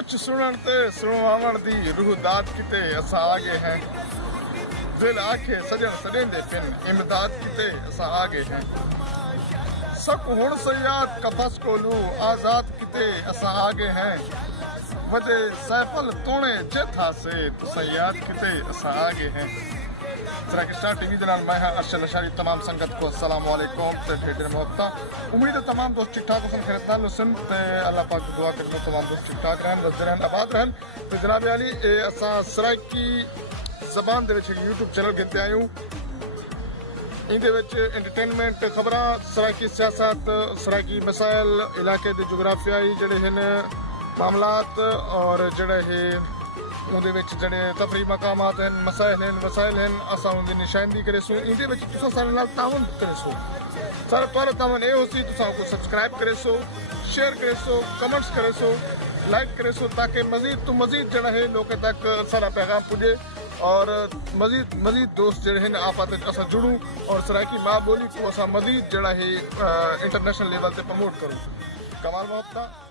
कुछ सुनण ते सुणवावण दी रूह दाद किते असां आगे हैं। दिल आखे सजन सजेंदे पिन इमदाद किते असां आगे हैं। सक हुण सयाद कफस कोलू आजाद किते असां आगे हैं। वदे सैफल तोणे जेथा से तुसां याद किते असां आगे हैं। स्टार टीवी के नाल मैं हाँ अर्शद अशारी। तमाम संगत को अस्सलाम वालेकुम ते ठेडर मोहब्बता। उम्मीद है तमाम दोस्त ठीक ठाक होसन, खैरियत हुसन ते अल्लाह पाक की दुआ करने तमाम दोस्त ठीक ठाक रहन, वजद रहन, आबाद रहन। तो जनाब अली असां सराइकी ज़बान दे विच यूट्यूब चैनल गिनते आयूं। इंदे विच एंटरटेनमेंट खबरां, सराइकी सियासत, सराइकी मसाइल, इलाके दे जोग्राफियाई जिहड़े हन मामलात और जिहड़े हे उहदे विच जिहड़े तफरी मकामात हैं, मसाइल हैं, वसाइल हैं, असां उहदी निशानदी करेसूं। इंदे विच तुसां सारे नाल ताउन करेसो। सर पर ताउन ए होसी तुसां को सब्सक्राइब करेसो, शेयर करेसो, कमेंट्स करेसो, लाइक करेसो ताकि मजीद तो मजीद जिहड़ा है लोगों तक सारा पैगाम पुजे और मजीद दोस्त जिहड़े हैं आपस में असां जुड़ूं और सराइकी माँ बोली को असां मजीद जिहड़ा है इंटरनेशनल लेवल से प्रमोट करूं। कमाल मोहब्बता।